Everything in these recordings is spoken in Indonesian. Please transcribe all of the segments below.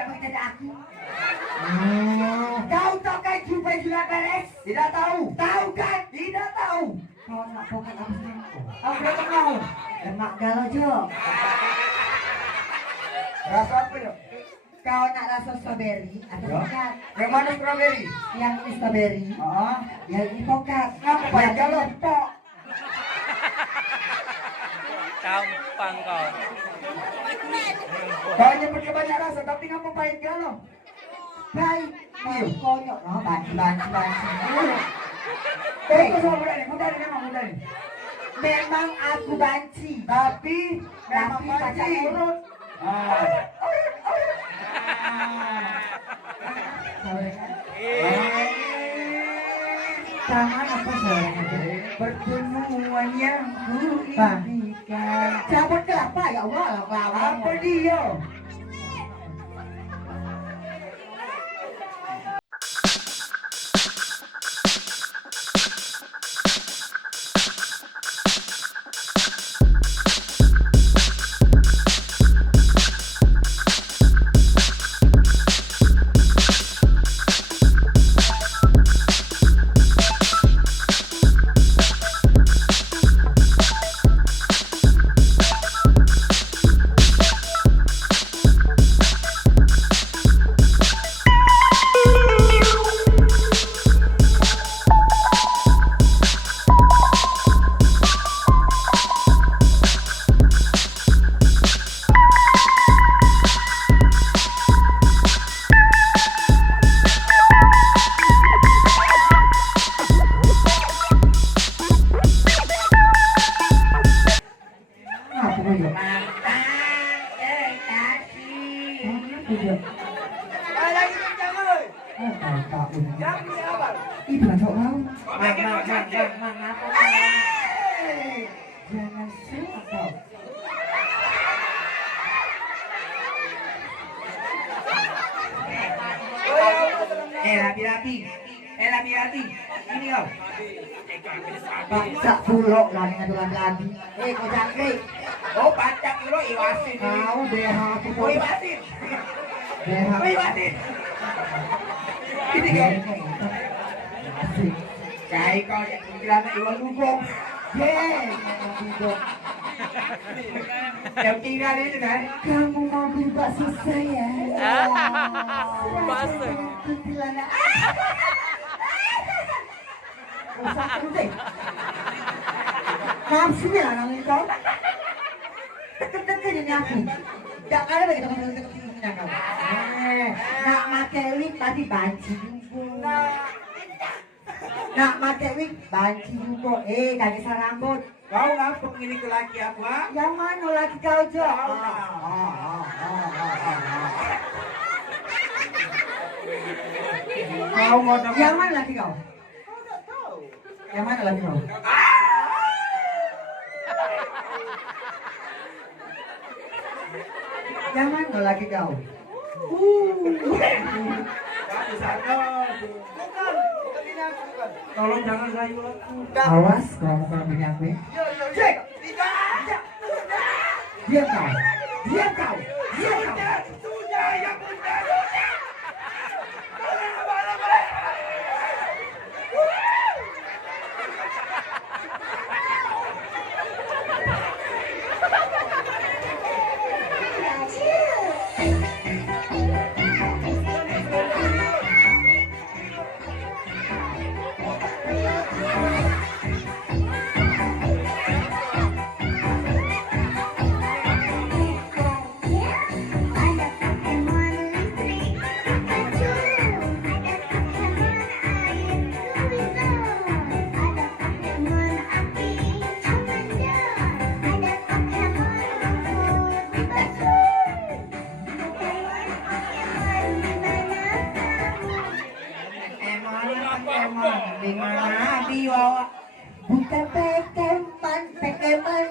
tak pakai tanda aku. Kau tahu kan jumpa sudah beres? Tidak tahu. Tahu kan? Tidak tahu. Kau nak pokat apa sih? Aku tidak tahu. Lemak galau Jo. Rasa apa Jo? Kau nak rasa strawberry atau pokat? Yang mana strawberry? Yang ini strawberry. Yang ini pokat. Ngapa pahit galau? Pok. Gampang kau. Kau nyebut banyak rasa tapi ngapa pahit galau? Baik, konyol, banci. Mudah nih. Memang aku banci, tapi baca urut. Tangan apa suaranya? Pertemuan yang kuimpikan. Cabut kelapa ya Allah, apa dia? Rapi-rapi. Ini kau. Bangsa bulok lah dengan tulang lagi. Kau jangkrik. Oh, pacak itu iwasin. Kau BH aku. Oh, iwasin. BH. Oh, iwasin. Ini kau. Iwasin. Kayak kau yang kira-kira iwan lubung. Yang tinggal itu kan? Kamu mau beli bakso saya? Bakso. Kuntilanak. Usah penting. Nafsunya lah namanya kau. Deket-deket ini aku. Gak ada begitu deket-deketnya kau. Nak pakai wig tadi banci juga. Nak pakai wig banci juga. Kaki sarambut. Kau ngapuk ini ke laki apa? Yang mana laki kau Jo? Kau mau yang mana laki kau? Yang mana laki kau? Yang mana laki kau? Tolong jangan rayu aku. Awas kalau kamu punya aku. Cek. Diam kau. Sudah yang benar. Bukan pekeman,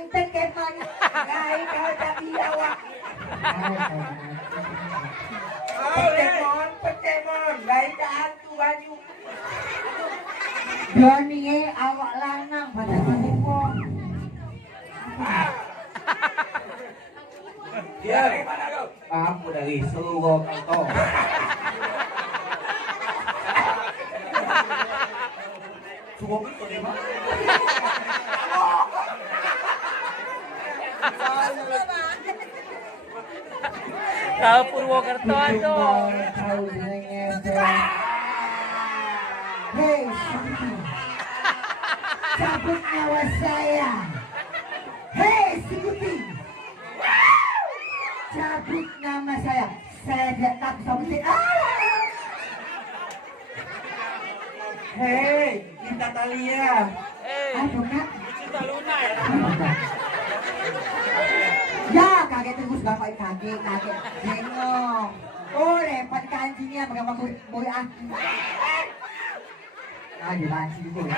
Gai kau tak biawak. Pokemon, Gai tak hantu baju. Johnny awak lanang pada Pokemon. Dia dari mana kau? Aku dari seluruh kantor. Suruh betul deh, Pak. Tahu Purwokerto aduh. Hei, cabut nyawa saya. Hei, Sikuti. Cabut nama saya. Saya tidak takut sama si. Hei, kita Talia. Aduh, Kak. Cinta Luna ya. Ya, kaget terus bapak kaget. Bengong. Oh, repot kancingnya bagaimana boy aku. Ah, dibanci juga.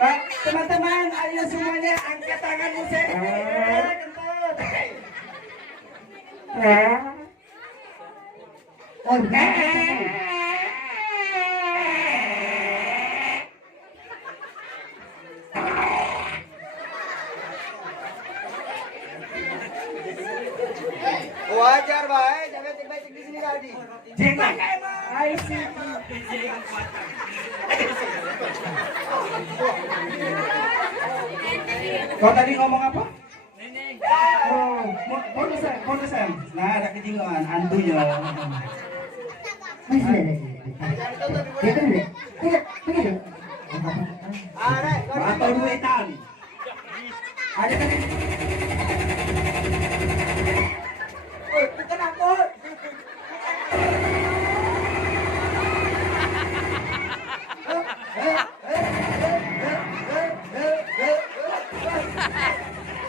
Pak, teman-teman, ayo semuanya angkat tangan musik. Oh, Wajar baik, jangan cek-cek di sini tadi. Jangan ayo sih. Kau tadi ngomong apa? Oh, bonusan. Nah, ada kejingan, andunya. masih ada. Itu deh. Tidak. Ada, Atau duitan. Ada tadi. bukan aku.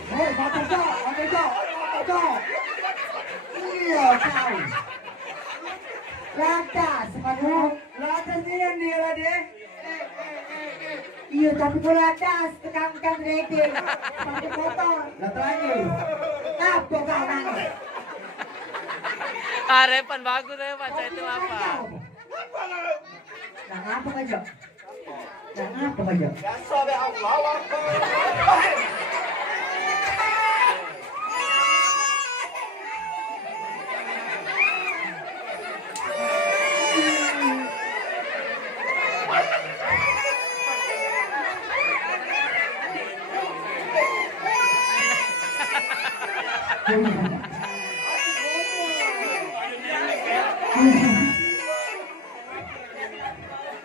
Hei, bapak kau. Iya, kau. Lantas, sepatu. Lantas dia lah deh. Iya, tapi kau lantas, tekan rating. Pakai motor. Lantas lagi. Apa kau nangis? Repan bagus Repan, saya itu apa? Nah, apa aja? Nah, apa aja? Dasar be Allah Akbar.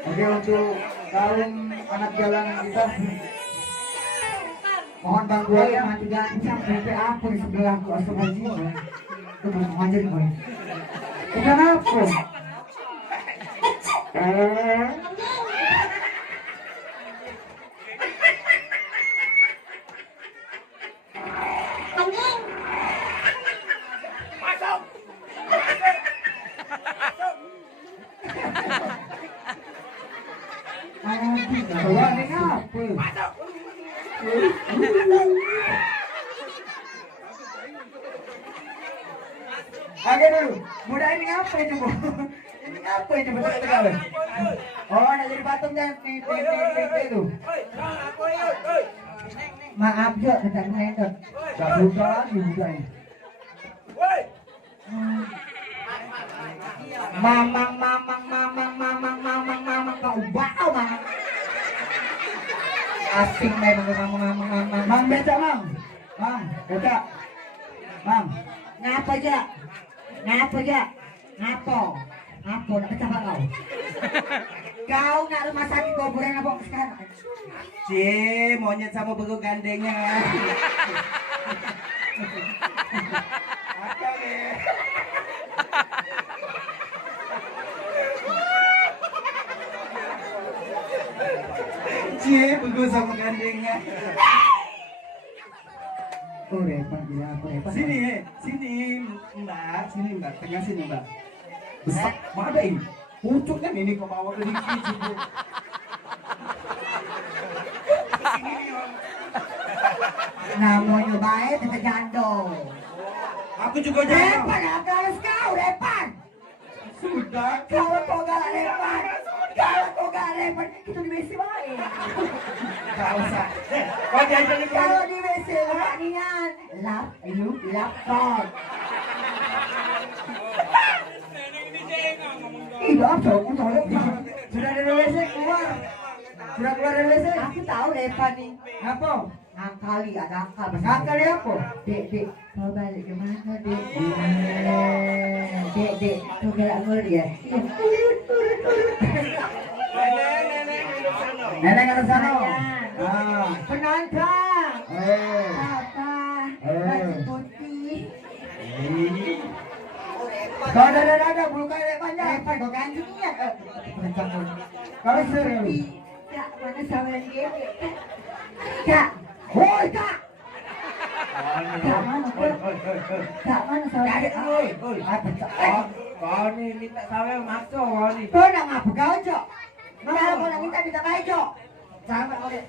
Oke, untuk kaum anak jalanan kita, mohon bantuannya mati gancang sampai aku di sebelahku astagfirullahaladzim. Itu belum ngajarin gue. Bukan aku. Keluar ini apa? Oke dulu, mudah ini apa itu bu? Ini apa itu betul-betul? Oh, nak jadi patung dan itu. Maaf jo, tidak mengenai. Tak buka lagi buka ini. Mamang kau bau mamang. Asing memang mamang. Mang beca, Mang. Mang, beca. Mang. Ngapa aja? Ngapo? Nak pecah kau? Kau nak rumah sakit kuburan apa sekarang? Cie, monyet sama bego gandengnya. Apa nih? Cie, bego sama gandengnya. Oh repot gila aku repot. Sini Mbak, tengah sini Mbak. Besar, mana ini? Pucuk kan ini ke bawah ke dikit. Namanya baik kita jandol. Aku juga jangan. Repan, harus kau Repan. Sudah. Kau galak Repan. Kalau kau gak repot, kita di WC baik. Gak usah. Kau diajarin Kalau di WC lemak nian, lap, lu, lap, dog. Ih, apa? Aku tahu. Sudah dari WC keluar. Sudah keluar dari WC. Aku tahu Repa nih. Apa? Ngakali, ada akal. Ngakali apa? Dek, kau balik ke mana, Dek? Dek, kau gelak ngurut ya? Nenek ke sana. Penantang. Apa? Baju putih. Kau ada bulu kayak panjang. Repa, kau gantinya. Kau seru. Kak, mana sama dia? Kak, woi kak. Kak mana kak? Kak mana sama dia? Apa cak? Kau ni minta sawe masuk kau ni. Kau nak ngapa kau cok? Kalau kau nak minta baik cok. Sama kau deh.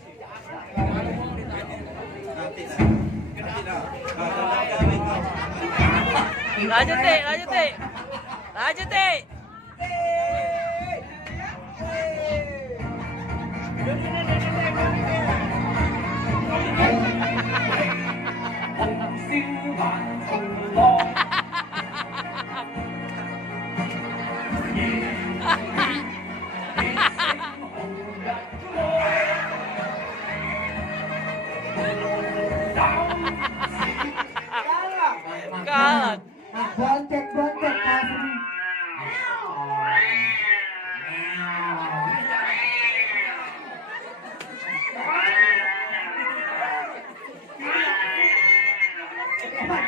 Lanjut, Tik. Lanjut, Tik. Lanjut, Tik. Kalah. Bontek kasih. Hebat.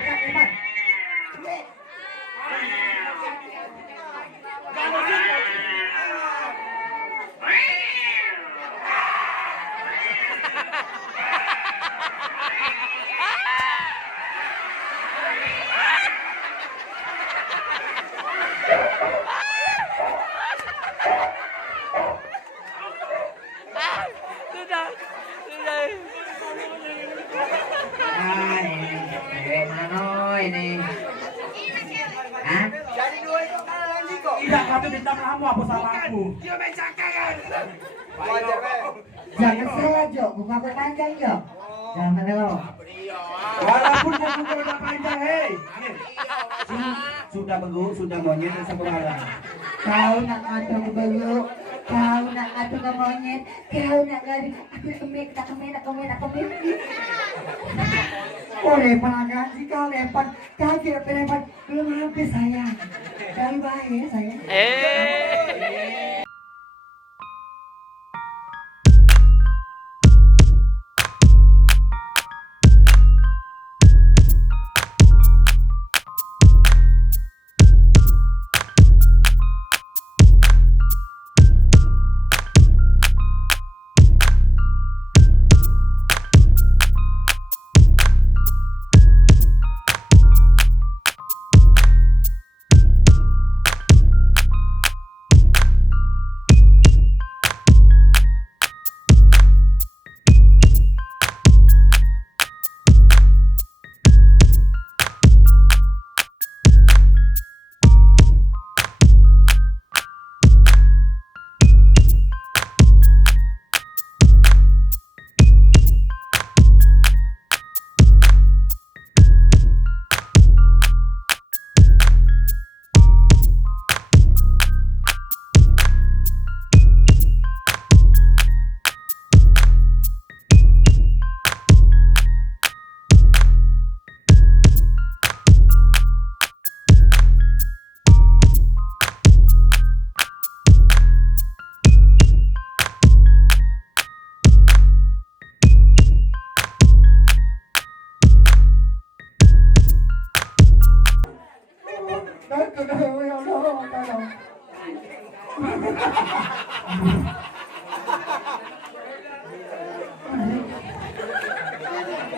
Sudah. Ini. Hah? Jadi dua itu kalah lagi kok. Tidak, tapi bintang kamu apa sama aku? Wajar be. Jangan salah Jo, buka panjang Jo. Jangan lo. Walaupun buku udah panjang, hei. Sudah begu, sudah monyet, dan satu malam. Kau nak ngatur belu, kau nak ngatur ke monyet, kau nak ngadu. Aku kemek. Oh Repan agak sih kau Repan, kaget Repan belum habis sayang. Dari baik sayang.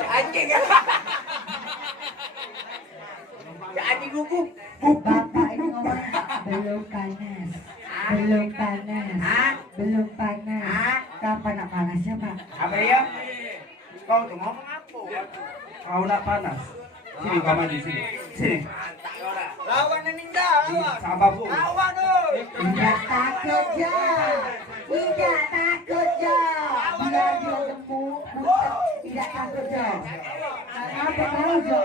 Anjing. Ya anjing gugup. Bapak ini ngomong belum panas. Belum panas. Kapan nak panasnya Pak? Apa ya? Kau tuh ngomong apa? Kau nak panas? Sini kau maju sini. Sini. Lawan Ninda, lawan. Sabar bu. Lawan oi. Tidak takut je. Tidak takut je. Biar dia gemuk, buta. Tidak takut je. Apa kau je?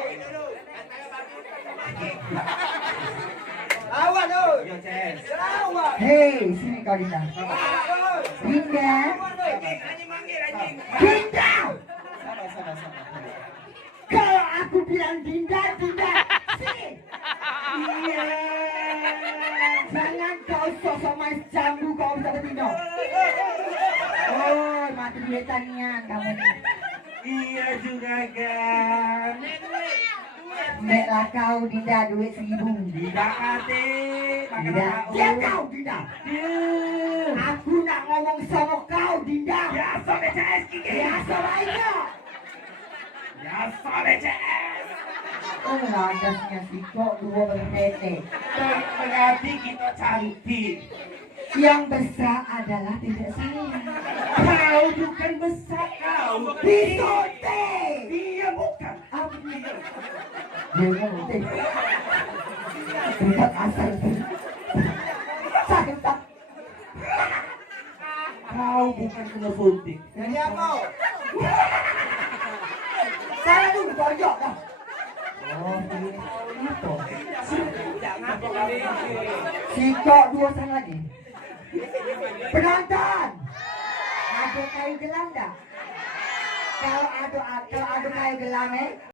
Lawan oi. Yo Ces. Lawan. Hei, sini kau Dinda. Dinda. Anjing manggil anjing. Dinda. Sabar. Kalau aku bilang Dinda, Dinda. Sini. Iya. Jangan kau sosok main jambu kau bisa bertindak. Oh, mati duitanian kamu nih. Iya juga kan. Nek lah kau Dinda duit 1.000. Tidak ate. Dinda. Diam kau Dinda. Aku nak ngomong sama kau Dinda. Biasa BCS Kiki. Biasa lainnya. Biasa BCS. Oh, landasnya si kok 2 bertete. Berarti kita cantik. Yang besar adalah tidak saya. Kau bukan besar kau. Bisote. Dia bukan. Apa dia? Dia ngerti. Tidak asal. Sakit tak? Kau bukan kena suntik. Jadi apa? Saya dulu tonjok dah. Oh, itu. Sikok 2 sana lagi. Penonton, ada kayu gelang tak? Kalau ada kayu gelang